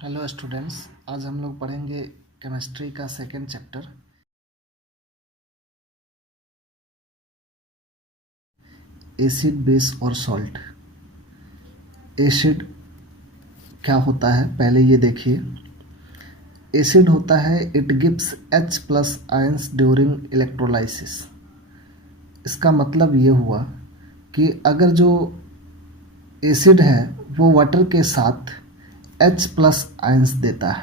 Hello students, आज हम लोग पढ़ेंगे केमिस्ट्री का सेकेंड चैप्टर एसिड, बेस और सॉल्ट। एसिड क्या होता है पहले ये देखिए। एसिड होता है it gives H plus ions during electrolysis. इसका मतलब ये हुआ कि अगर जो एसिड है वो वाटर के साथ H प्लस आयंस देता है।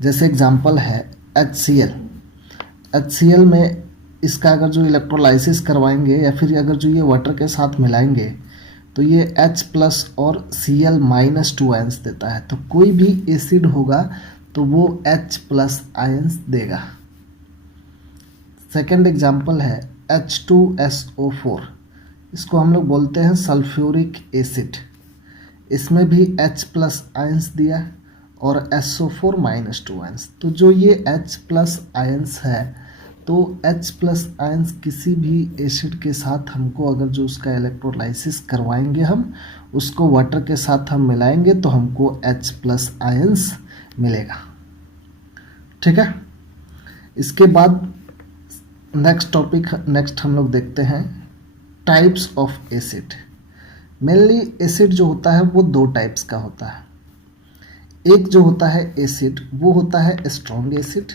जैसे एग्जांपल है HCl। HCl में इसका अगर जो इलेक्ट्रोलाइसिस करवाएंगे या फिर अगर जो ये वाटर के साथ मिलाएंगे तो ये H प्लस और Cl-2 आयंस देता है। तो कोई भी एसिड होगा तो वो H प्लस आयंस देगा। सेकेंड एग्जांपल है H2SO4। इसको हम लोग बोलते हैं सल्फ्यूरिक एसिड। इसमें भी H प्लस आयंस दिया और SO4-2 आयंस। तो जो ये H प्लस आयंस है तो H प्लस आयंस किसी भी एसिड के साथ हमको अगर जो उसका इलेक्ट्रोलाइसिस करवाएंगे हम उसको वाटर के साथ हम मिलाएंगे तो हमको H प्लस आयंस मिलेगा। ठीक है। इसके बाद नेक्स्ट हम लोग देखते हैं types of acid. Mainly acid जो होता है वो दो टाइप्स का होता है। एक जो होता है एसिड वो होता है स्ट्रॉन्ग एसिड,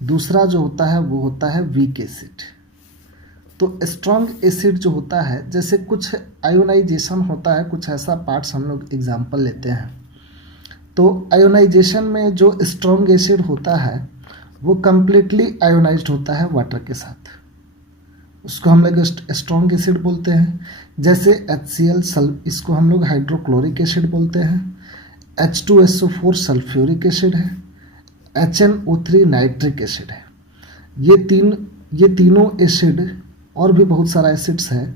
दूसरा जो होता है वो होता है वीक एसिड। तो स्ट्रॉन्ग एसिड जो होता है जैसे कुछ आयोनाइजेशन होता है, कुछ ऐसा पार्ट्स हम लोग एग्जांपल लेते हैं। तो आयोनाइजेशन में जो स्ट्रॉन्ग एसिड होता है वो कम्प्लीटली आयोनाइज्ड होता है वाटर के साथ, उसको हम लोग स्ट्रॉन्ग एसिड बोलते हैं। जैसे HCl इसको हम लोग हाइड्रोक्लोरिक एसिड बोलते हैं। H2SO4 सल्फ्यूरिक एसिड है। HNO3 नाइट्रिक एसिड है। ये तीनों एसिड और भी बहुत सारा एसिड्स है।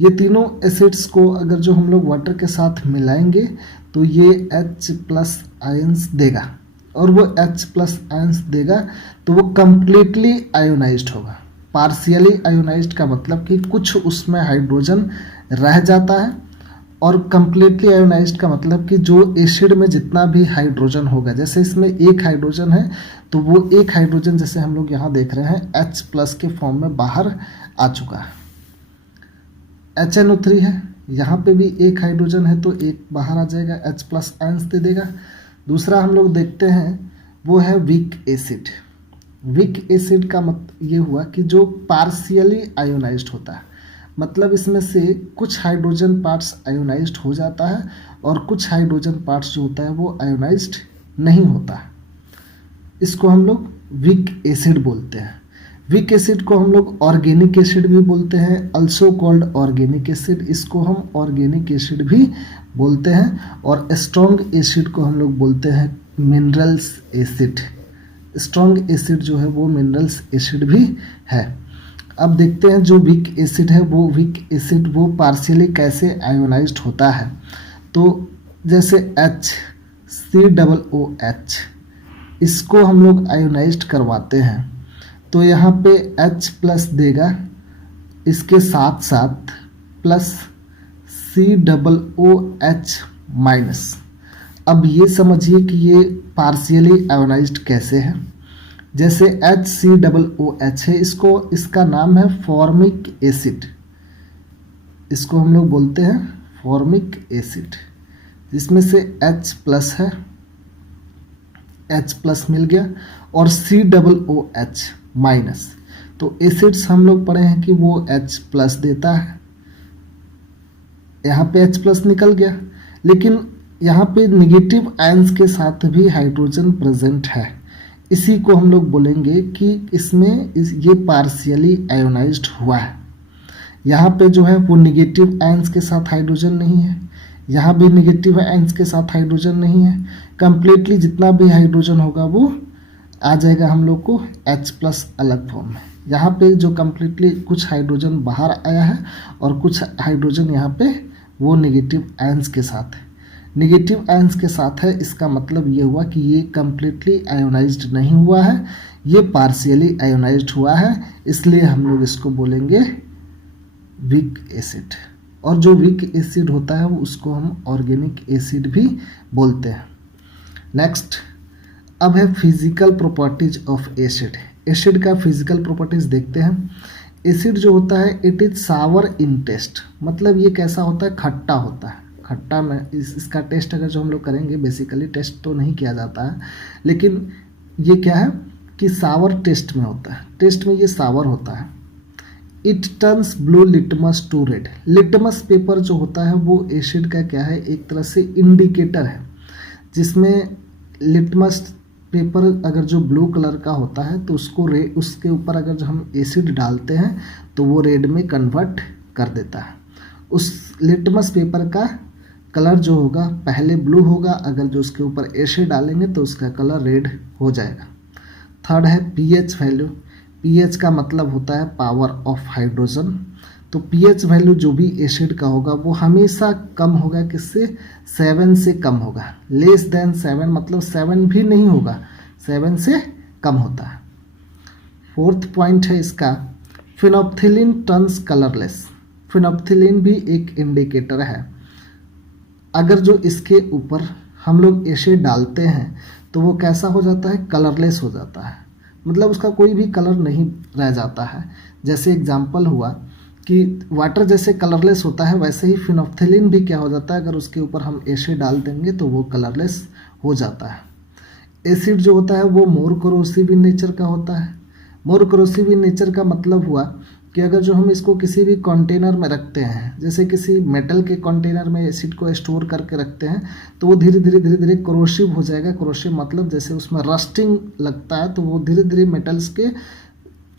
ये तीनों एसिड्स को अगर जो हम लोग वाटर के साथ मिलाएंगे तो ये H प्लस आयंस देगा, और वो H प्लस आयंस देगा तो वो कम्प्लीटली आयोनाइज्ड होगा। पार्शियली आयोनाइज्ड का मतलब कि कुछ उसमें हाइड्रोजन रह जाता है, और कम्प्लीटली आयोनाइज्ड का मतलब कि जो एसिड में जितना भी हाइड्रोजन होगा, जैसे इसमें एक हाइड्रोजन है तो वो एक हाइड्रोजन जैसे हम लोग यहाँ देख रहे हैं H प्लस के फॉर्म में बाहर आ चुका है। HNO3 है, यहाँ पे भी एक हाइड्रोजन है तो एक बाहर आ जाएगा, H प्लस आयंस दे देगा। दूसरा हम लोग देखते हैं वो है वीक एसिड। वीक एसिड का ये हुआ कि जो पार्शियली आयोनाइज्ड होता है, मतलब इसमें से कुछ हाइड्रोजन पार्ट्स आयोनाइज्ड हो जाता है और कुछ हाइड्रोजन पार्ट्स जो होता है वो आयोनाइज्ड नहीं होता है। इसको हम लोग वीक एसिड बोलते हैं। वीक एसिड को हम लोग ऑर्गेनिक एसिड भी बोलते हैं, अल्सो कॉल्ड ऑर्गेनिक एसिड। इसको हम ऑर्गेनिक एसिड भी बोलते हैं। और स्ट्रॉन्ग एसिड को हम लोग बोलते हैं मिनरल्स एसिड। स्ट्रॉन्ग एसिड जो है वो मिनरल्स एसिड भी है। अब देखते हैं जो वीक एसिड है वो वीक एसिड वो पार्शियली कैसे आयोनाइज्ड होता है। तो जैसे HCOOH, इसको हम लोग आयोनाइज्ड करवाते हैं तो यहाँ पे H प्लस देगा, इसके साथ साथ प्लस COOH माइनस। अब ये समझिए कि ये पार्शियली आयोनाइज्ड कैसे है। जैसे HCOOH है, इसका नाम है फॉर्मिक एसिड। इसको हम लोग बोलते हैं फॉर्मिक एसिड, जिसमें से H प्लस है, H प्लस मिल गया, और COOH माइनस। तो एसिड्स हम लोग पढ़े हैं कि वो H प्लस देता है। यहाँ पे H प्लस निकल गया, लेकिन यहाँ पे निगेटिव आयंस के साथ भी हाइड्रोजन प्रेजेंट है। इसी को हम लोग बोलेंगे कि ये पार्शियली आयोनाइज्ड हुआ है। यहाँ पे जो है वो निगेटिव आयंस के साथ हाइड्रोजन नहीं है, यहाँ भी निगेटिव आयंस के साथ हाइड्रोजन नहीं है। कम्प्लीटली जितना भी हाइड्रोजन होगा वो आ जाएगा हम लोग को H प्लस अलग फॉर्म में। यहाँ पे जो कम्प्लीटली कुछ हाइड्रोजन बाहर आया है और कुछ हाइड्रोजन यहाँ पे वो निगेटिव आयंस के साथ है। निगेटिव आयंस के साथ है, इसका मतलब ये हुआ कि ये कम्प्लीटली आयोनाइज्ड नहीं हुआ है, ये पार्शियली आयोनाइज्ड हुआ है। इसलिए हम लोग इसको बोलेंगे वीक एसिड। और जो वीक एसिड होता है उसको हम ऑर्गेनिक एसिड भी बोलते हैं। नेक्स्ट अब है physical properties of acid. Acid का फिजिकल प्रॉपर्टीज देखते हैं। एसिड जो होता है it is sour in taste, मतलब ये कैसा होता है, खट्टा होता है। खट्टा में इसका टेस्ट अगर जो हम लोग करेंगे, बेसिकली टेस्ट तो नहीं किया जाता है, लेकिन ये क्या है कि सावर टेस्ट में होता है, टेस्ट में ये सावर होता है। It turns blue litmus to red. Litmus paper जो होता है वो एसिड का क्या है, एक तरह से इंडिकेटर है, जिसमें लिटमस पेपर अगर जो ब्लू कलर का होता है तो उसके ऊपर अगर जो हम एसिड डालते हैं तो वो रेड में कन्वर्ट कर देता है। उस लिटमस पेपर का कलर जो होगा पहले ब्लू होगा, अगर जो उसके ऊपर एसिड डालेंगे तो उसका कलर रेड हो जाएगा। थर्ड है पीएच वैल्यू। पीएच का मतलब होता है पावर ऑफ हाइड्रोजन। तो पीएच वैल्यू जो भी एसिड का होगा वो हमेशा कम होगा, किससे, 7 से कम होगा। लेस देन 7 मतलब 7 भी नहीं होगा, 7 से कम होता है। फोर्थ पॉइंट है इसका, फिनोप्थिलीन टर्न्स कलरलेस। फिनोप्थिलीन भी एक इंडिकेटर है। अगर जो इसके ऊपर हम लोग एसिड डालते हैं तो वो कैसा हो जाता है, कलरलेस हो जाता है, मतलब उसका कोई भी कलर नहीं रह जाता है। जैसे एग्जाम्पल हुआ कि वाटर जैसे कलरलेस होता है, वैसे ही फिनोप्थिलीन भी क्या हो जाता है, अगर उसके ऊपर हम एसिड डाल देंगे तो वो कलरलेस हो जाता है। एसिड जो होता है वो मोर करोसिव इन नेचर का होता है। मोर करोसिव इन नेचर का मतलब हुआ कि अगर जो हम इसको किसी भी कंटेनर में रखते हैं, जैसे किसी मेटल के कंटेनर में एसिड को स्टोर करके रखते हैं, तो वो धीरे धीरे करोसिव हो जाएगा। करोसिव मतलब जैसे उसमें रस्टिंग लगता है, तो वो धीरे धीरे मेटल्स के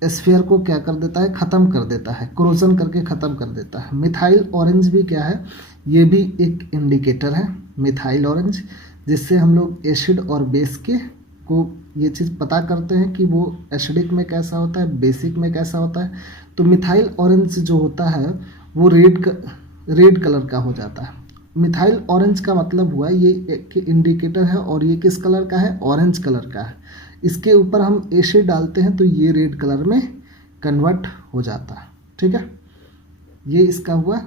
स्फीयर को क्या कर देता है, ख़त्म कर देता है, क्रोजन करके ख़त्म कर देता है। मिथाइल ऑरेंज भी क्या है, ये भी एक इंडिकेटर है, मिथाइल ऑरेंज, जिससे हम लोग एसिड और बेस के को ये चीज़ पता करते हैं कि वो एसिडिक में कैसा होता है, बेसिक में कैसा होता है। तो मिथाइल ऑरेंज जो होता है वो रेड कलर का हो जाता है। मिथाइल ऑरेंज का मतलब हुआ ये एक इंडिकेटर है, और ये किस कलर का है, ऑरेंज कलर का है। इसके ऊपर हम एसिड डालते हैं तो ये रेड कलर में कन्वर्ट हो जाता है। ठीक है, ये इसका हुआ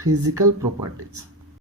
फिजिकल प्रॉपर्टीज।